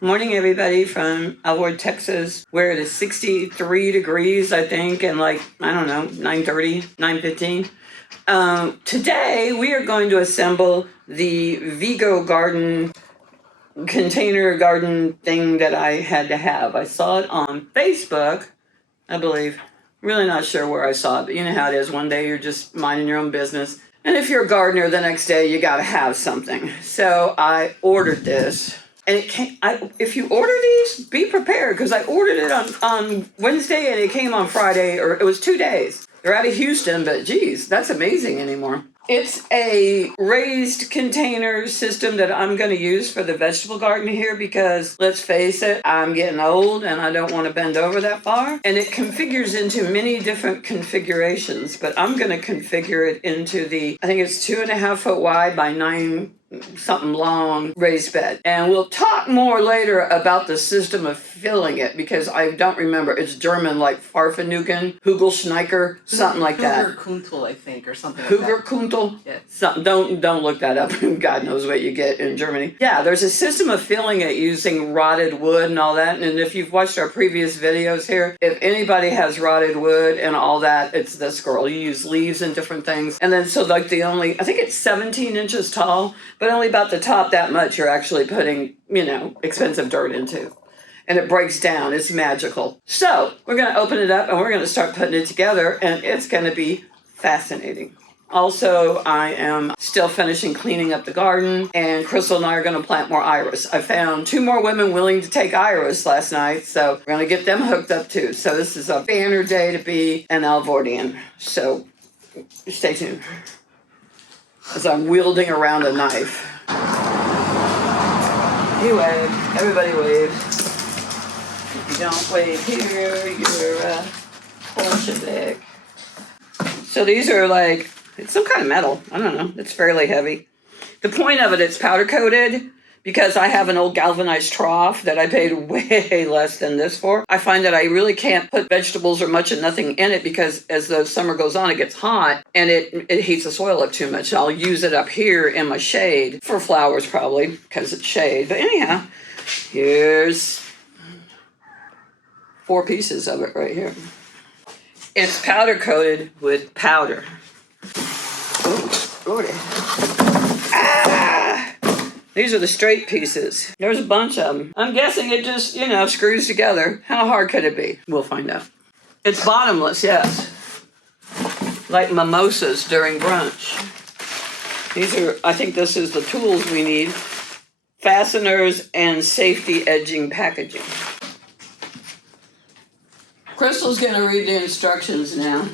Morning, everybody from Elwood, Texas, where it is 63 degrees, I think, and like, I don't know, 9:30, 9:15. Today, we are going to assemble the Vego Garden container garden thing that I had to have. I saw it on Facebook, I believe. Really not sure where I saw it, but you know how it is. One day you're just minding your own business. And if you're a gardener, the next day you got to have something. So I ordered this. And it came, if you order these, be prepared, because I ordered it on Wednesday and it came on Friday, or it was 2 days. They're out of Houston, but geez, that's amazing anymore. It's a raised container system that I'm going to use for the vegetable garden here because, let's face it, I'm getting old and I don't want to bend over that far. And it configures into many different configurations, but I'm going to configure it into I think it's 2.5 foot wide by 9 something long raised bed. And we'll talk more later about the system of filling it because I don't remember. It's German, like Farfenugen, Hugelschneiker, something like that. Hugerkuntel, I think, or something like that. Hugerkuntel? Yes. Something. Don't look that up. God knows what you get in Germany. Yeah, there's a system of filling it using rotted wood and all that. And if you've watched our previous videos here, if anybody has rotted wood and all that, it's this girl. You use leaves and different things. And then so like I think it's 17 inches tall, but only about the top that much you're actually putting, expensive dirt into. And it breaks down. It's magical. So we're going to open it up and we're going to start putting it together, and it's going to be fascinating. Also, I am still finishing cleaning up the garden, and Crystal and I are going to plant more iris. I found 2 more women willing to take iris last night, so we're going to get them hooked up too. So this is a banner day to be an Alvordian. So stay tuned as I'm wielding around a knife. You wave. Everybody wave. If you don't wave here, you're a Bolshevik. So these are like, it's some kind of metal. I don't know. It's fairly heavy. The point of it, it's powder coated because I have an old galvanized trough that I paid way less than this for. I find that I really can't put vegetables or much of nothing in it because as the summer goes on, it gets hot and it heats the soil up too much. I'll use it up here in my shade for flowers probably because it's shade. But anyhow, here's 4 pieces of it right here. It's powder coated with powder. These are the straight pieces. There's a bunch of them. I'm guessing it just, screws together. How hard could it be? We'll find out. It's bottomless, yes. Like mimosas during brunch. I think this is the tools we need. Fasteners and safety edging packaging. Crystal's going to read the instructions now.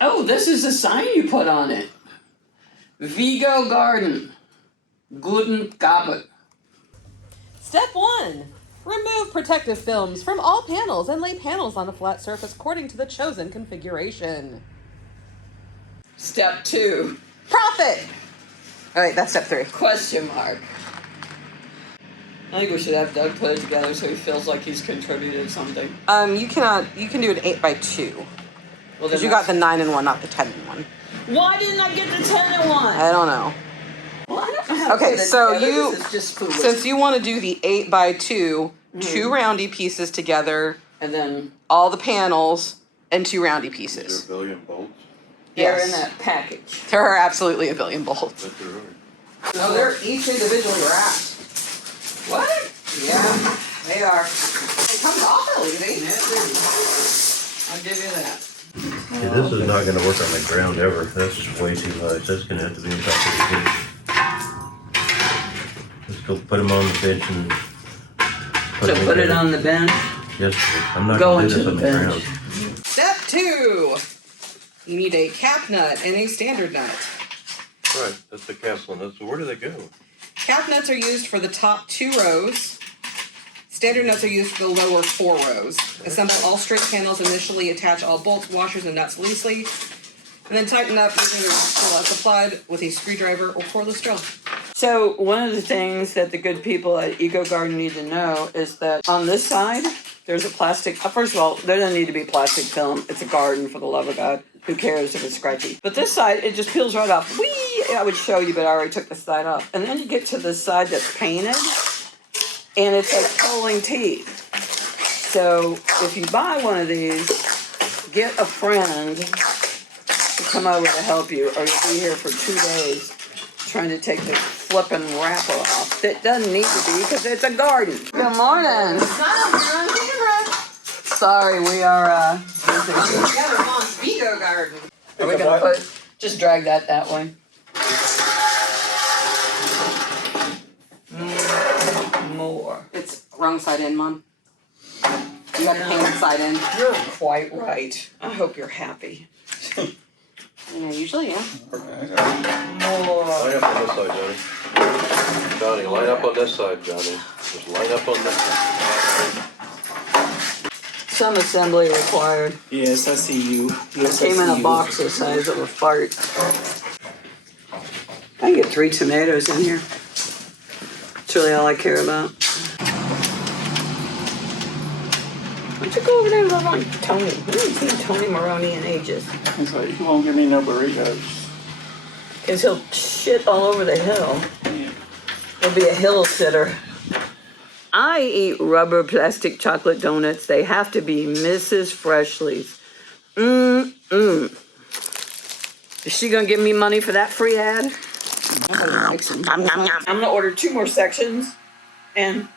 Oh, this is the sign you put on it. Vego Garden. Guten Abend. Step 1. Remove protective films from all panels and lay panels on a flat surface according to the chosen configuration. Step 2. Profit! All right, that's step 3. Question mark. I think we should have Doug put it together so he feels like he's contributed something. You can do an 8x2. Well, because you got the 9-in-1, not the 10-in-1. Why didn't I get the 10-in-1? I don't know. Well, I don't know how to okay, put it so together. you, this is just foolish. Since you want to do the 8x2, 2 roundy pieces together, and then all the panels, and 2 roundy pieces. Is there a billion bolts? They're in that package. There are absolutely a billion bolts. But there are. No, they're each individually wrapped. What? Yeah, they are. It comes off easy. I'll give you that. Yeah, this is not going to work on the ground ever. That's just way too high. That's going to have to be on top of the bench. Let's go put them on the bench and Put it on the bench. Yes, I'm not Go going to do into this the on the bench. ground. Step 2. You need a cap nut and a standard nut. Right, that's the capsule nuts. So where do they go? Cap nuts are used for the top 2 rows. Standard nuts are used for the lower 4 rows. Assemble all straight panels, initially attach all bolts, washers, and nuts loosely, and then tighten up using the tool applied with a screwdriver or cordless drill. So one of the things that the good people at Eco Garden need to know is that on this side, there's a plastic, first of all, there doesn't need to be plastic film. It's a garden, for the love of God. Who cares if it's scratchy? But this side, it just peels right off. Whee! I would show you, but I already took the side off. And then you get to the side that's painted. and it's like pulling teeth. So if you buy one of these, get a friend to come over to help you, or you'll be here for 2 days trying to take the flipping wrapper off. That doesn't need to be because it's a garden. Good morning. Sorry, we are Together, Mom's Vego Garden. Are we gonna just drag that way? More. It's wrong side in, Mom. You got the hand side in. You're quite right. I hope you're happy. Yeah, usually, yeah. More. Line up on this side, Johnny. Johnny, line up on this side, Johnny. Just line up on this side. Some assembly required. Yes, I see you. Yes, Came I in see a you. box the size of a fart. I can get 3 tomatoes in here. That's really all I care about. Why don't you go over there and love on Tony? We haven't seen Tony Maroney in ages. He's like, he won't give me no burritos. Because he'll shit all over the hill. Yeah. He'll be a hill sitter. I eat rubber plastic chocolate donuts. They have to be Mrs. Freshly's. Is she gonna give me money for that free ad? I'm gonna order 2 more sections, and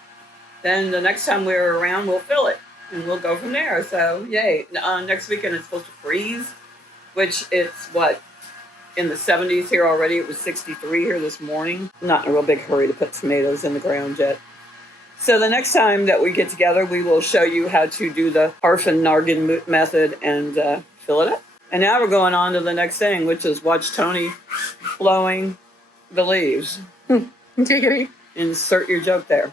then the next time we're around, we'll fill it, and we'll go from there. So, yay. Next weekend it's supposed to freeze, which it's what? In the 70s here already. It was 63 here this morning. Not in a real big hurry to put tomatoes in the ground yet. So the next time that we get together, we will show you how to do the Harfenargen method and fill it up. And now we're going on to the next thing, which is watch Tony blowing the leaves. Insert your joke there.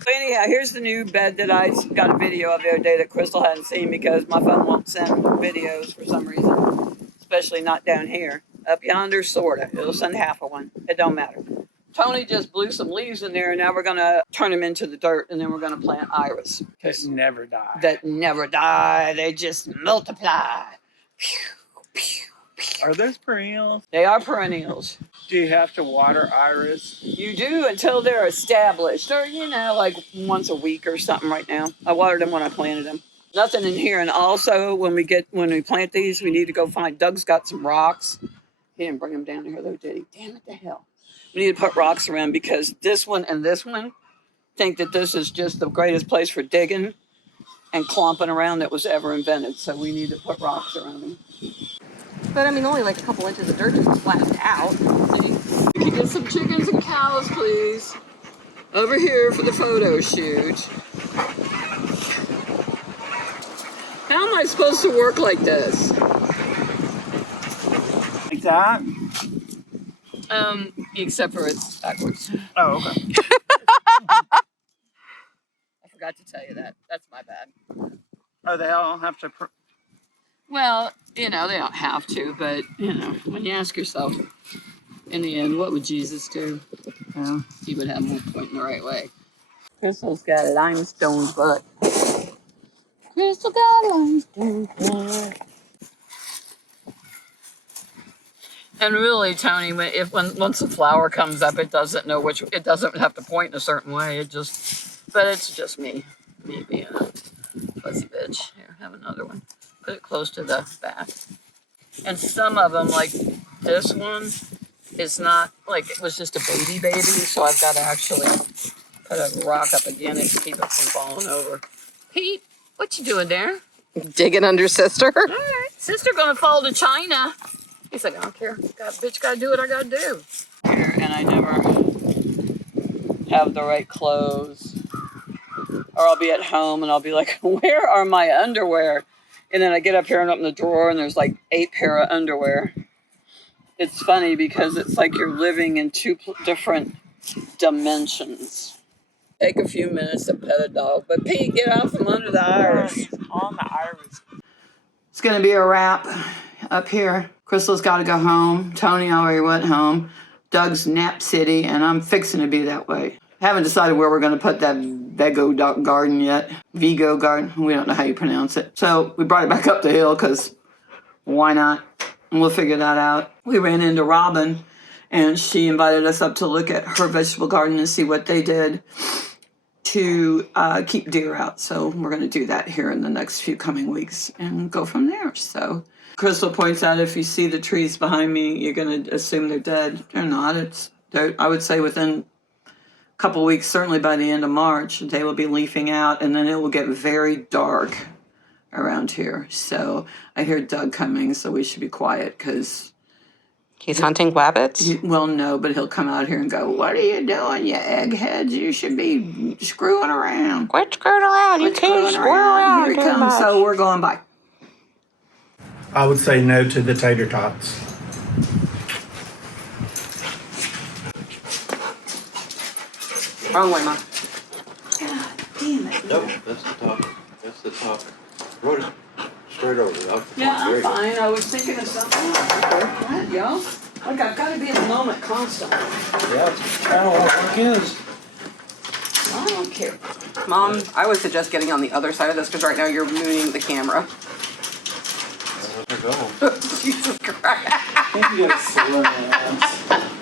So anyhow, here's the new bed that I got a video of the other day that Crystal hadn't seen because my phone won't send videos for some reason, especially not down here. Up yonder, sorta. It'll send half of one. It don't matter. Tony just blew some leaves in there, and now we're going to turn them into the dirt, and then we're going to plant iris. That never die. That never die. They just multiply. Pew, pew, pew. Are those perennials? They are perennials. Do you have to water iris? You do until they're established, or, like once a week or something right now. I watered them when I planted them. Nothing in here. And also, when we plant these, we need to go find, Doug's got some rocks. He didn't bring them down here, though, did he? Damn it to hell. We need to put rocks around because this one and this one think that this is just the greatest place for digging and clomping around that was ever invented. So we need to put rocks around them. But I mean, only like a couple inches of dirt just flattened out. See? We can get some chickens and cows, please. Over here for the photo shoot. How am I supposed to work like this? Like that? Except for it's backwards. Oh, okay. I forgot to tell you that. That's my bad. Oh, they all have to. Well, they don't have to, but, when you ask yourself, in the end, what would Jesus do? Yeah. He would have more point in the right way. Crystal's got a limestone butt. Crystal got a limestone butt. And really, Tony, once the flower comes up, it doesn't know it doesn't have to point in a certain way. But it's just me being a fuzzy bitch. Here, have another one. Put it close to the back. And some of them, like this one, is not, like it was just a baby, so I've got to actually put a rock up again and keep it from falling over. Pete, what you doing there? Digging under sister. All right, sister gonna fall to China. He's like, I don't care. Bitch gotta do what I gotta do. Here, and I never have the right clothes. Or I'll be at home and I'll be like, where are my underwear? And then I get up here and open the drawer and there's like 8 pair of underwear. It's funny because it's like you're living in 2 different dimensions. Take a few minutes to pet a dog. But Pete, get out from under the iris. On the iris. It's going to be a wrap up here. Crystal's got to go home. Tony already went home. Doug's Nap City, and I'm fixing to be that way. Haven't decided where we're going to put that Vego Garden yet. Vego Garden. We don't know how you pronounce it. So we brought it back up the hill because why not? And we'll figure that out. We ran into Robin, And she invited us up to look at her vegetable garden and see what they did to keep deer out. So we're going to do that here in the next few coming weeks and go from there. So Crystal points out if you see the trees behind me, you're going to assume they're dead. They're not. I would say within a couple weeks, certainly by the end of March, they will be leafing out, and then it will get very dark around here. So I hear Doug coming, so we should be quiet because... He's hunting wabbits? Well, no, but he'll come out here and go, "What are you doing, you eggheads? You should be screwing around. Quit screwing around. You can't screw around. Here he too comes, much. so we're going by." I would say no to the tater tots. Wrong way, Mom. God damn it. Nope, that's the top. That's the top. Wrote it straight over. Up the Yeah, top. There I'm you go. fine. I was thinking of something. What, yo? Like, I've got to be in the moment constantly. Yeah, that's kind of what work is. I don't care. Mom, I would suggest getting on the other side of this because right now you're mooning the camera. That's where we're going. Jesus Christ. You get slow ass.